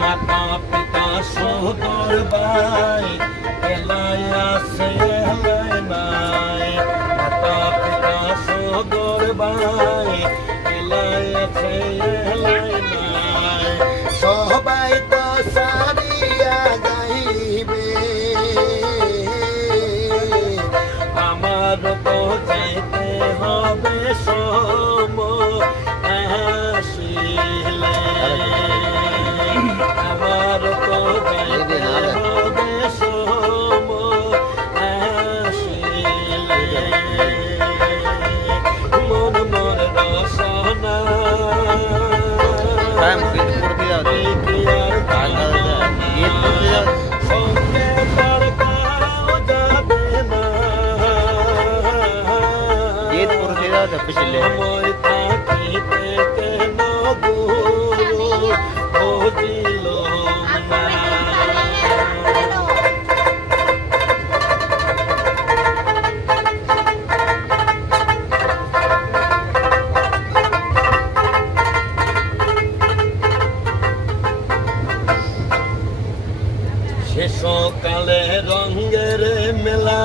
মাতা পিতা সদর ভাই এলাই আছে এলাই নাই, মাতা পিতা সদর ভাই এলাই আছে এলাই নাই, সবাই তো সারিয়া যাইবে আমার তো যাইতে হবে সময় আসিলে, আমার তো যাইতে হবে সময় আসিলে, মন মোর রসনা সঙ্গে তারকাও যাবে না, সময় থাকিতে কেন গুরু বুঝিল না। সে সকালে রঙের মেলা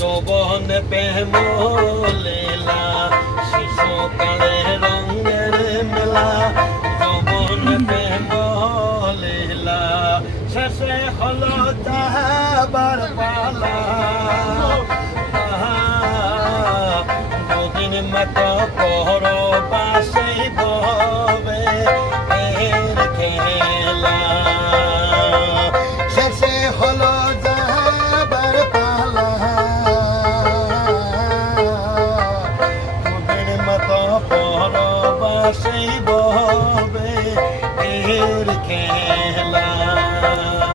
যৌবন প্রেম লীলা, সে সকালে রঙের মেলা যৌবন প্রেম লীলা, শেষে হলো যাবার পালা, দুদিন মতো পর পাশে ববে এর খেলা, শেষে হলো যাবার পালা, দুদিন মতো পর পাশে ববে এর খেলা।